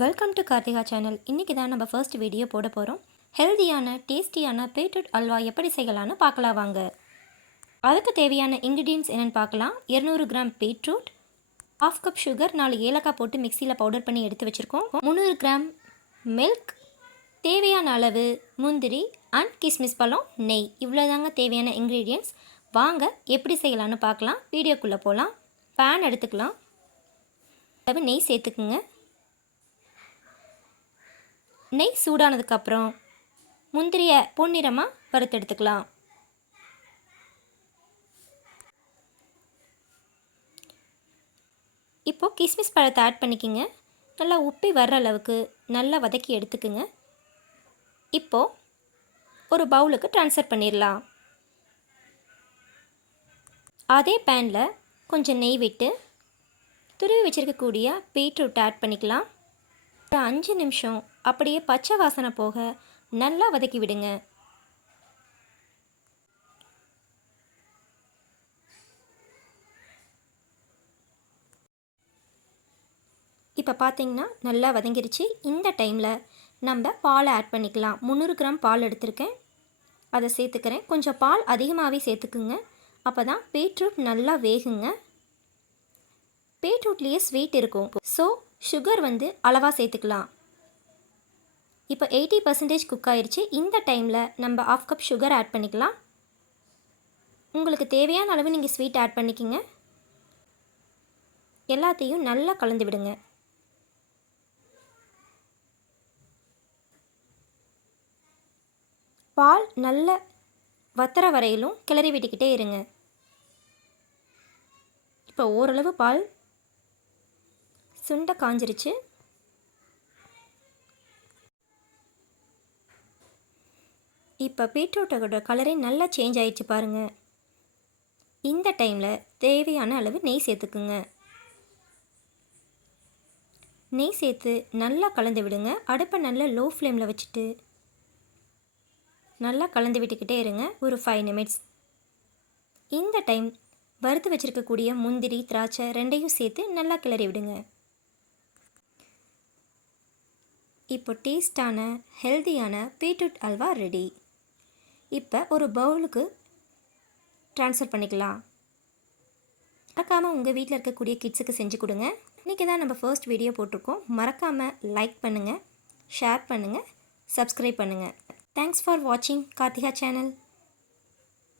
Welcome to Karthika channel. இன்றைக்கி தான் நம்ம ஃபர்ஸ்ட் வீடியோ போட போகிறோம். ஹெல்தியான டேஸ்டியான பீட்ரூட் அல்வா எப்படி செய்யலான்னு பார்க்கலாம் வாங்க. அதுக்கு தேவையான இன்க்ரீடியன்ஸ் என்னென்னு பார்க்கலாம். 200 கிராம் பீட்ரூட், 1/2 கப் சுகர், 4 ஏலக்காய் போட்டு மிக்சியில் பவுடர் பண்ணி எடுத்து வச்சுருக்கோம். 300 கிராம் மில்க், தேவையான அளவு முந்திரி அண்ட் கிஸ்மிஸ் பழம், நெய். இவ்வளோ தாங்க தேவையான இன்க்ரீடியன்ஸ். வாங்க எப்படி செய்யலான்னு பார்க்கலாம். வீடியோக்குள்ளே போகலாம். பேன் எடுத்துக்கலாம். அளவு நெய் சேர்த்துக்குங்க. நெய் சூடானதுக்கப்புறம் முந்திரியை பொன்னிறமாக வறுத்தெடுத்துக்கலாம். இப்போது கிஸ்மிஸ் பழத்தை ஆட் பண்ணிக்கிங்க. நல்லா உப்பி வர்ற அளவுக்கு நல்லா வதக்கி எடுத்துக்குங்க. இப்போது ஒரு பவுலுக்கு ட்ரான்ஸ்ஃபர் பண்ணிடலாம். அதே பேனில் கொஞ்சம் நெய் விட்டு துருவி வச்சுருக்கக்கூடிய பீட்ரூட் ஆட் பண்ணிக்கலாம். ஒரு 5 நிமிஷம் அப்படியே பச்சை வாசனை போக நல்லா வதக்கி விடுங்க. இப்போ பார்த்தீங்கன்னா நல்லா வதங்கிருச்சு. இந்த டைமில் நம்ம பாலை ஆட் பண்ணிக்கலாம். 300 கிராம் பால் எடுத்திருக்கேன், அதை சேர்த்துக்கிறேன். கொஞ்சம் பால் அதிகமாகவே சேர்த்துக்குங்க, அப்போ தான் பீட்ரூட் நல்லா வேகுங்க. பீட்ரூட்லேயே ஸ்வீட் இருக்கும், ஸோ சுகர் அளவாக சேர்த்துக்கலாம். இப்போ 80% குக் ஆயிடுச்சு. இந்த டைமில் நம்ம 1/2 கப் சுகர் ஆட் பண்ணிக்கலாம். உங்களுக்கு தேவையான அளவு நீங்கள் ஸ்வீட் ஆட் பண்ணிக்கிங்க. எல்லாத்தையும் நல்லா கலந்து விடுங்க. பால் நல்ல வத்தர வரையிலும் கிளறி விட்டுக்கிட்டே இருங்க. இப்போ ஓரளவு பால் சுண்டை காஞ்சிருச்சு. இப்போ பீட்ரூட்டோட கலரே நல்லா சேஞ்ச் ஆகிடுச்சு பாருங்கள். இந்த டைமில் தேவையான அளவு நெய் சேர்த்துக்குங்க. நெய் சேர்த்து நல்லா கலந்து விடுங்க. அடுப்பை நல்லா லோ ஃப்ளேமில் வச்சுட்டு நல்லா கலந்து விட்டுக்கிட்டே இருங்க ஒரு 5 நிமிட்ஸ். இந்த டைம் வறுத்து வச்சுருக்கக்கூடிய முந்திரி திராட்சை ரெண்டையும் சேர்த்து நல்லா கிளறி விடுங்க. இப்போ டேஸ்டான ஹெல்தியான பீட்ரூட் அல்வா ரெடி. இப்போ ஒரு பவுலுக்கு ட்ரான்ஸ்ஃபர் பண்ணிக்கலாம். மறக்காமல் உங்கள் வீட்டில் இருக்கக்கூடிய கிட்ஸுக்கு செஞ்சு கொடுங்க. இன்றைக்கி தான் நம்ம ஃபர்ஸ்ட் வீடியோ போட்டிருக்கோம். மறக்காமல் லைக் பண்ணுங்கள், ஷேர் பண்ணுங்கள், சப்ஸ்கிரைப் பண்ணுங்கள். தேங்க்ஸ் ஃபார் வாட்சிங் கார்த்திகா சேனல்.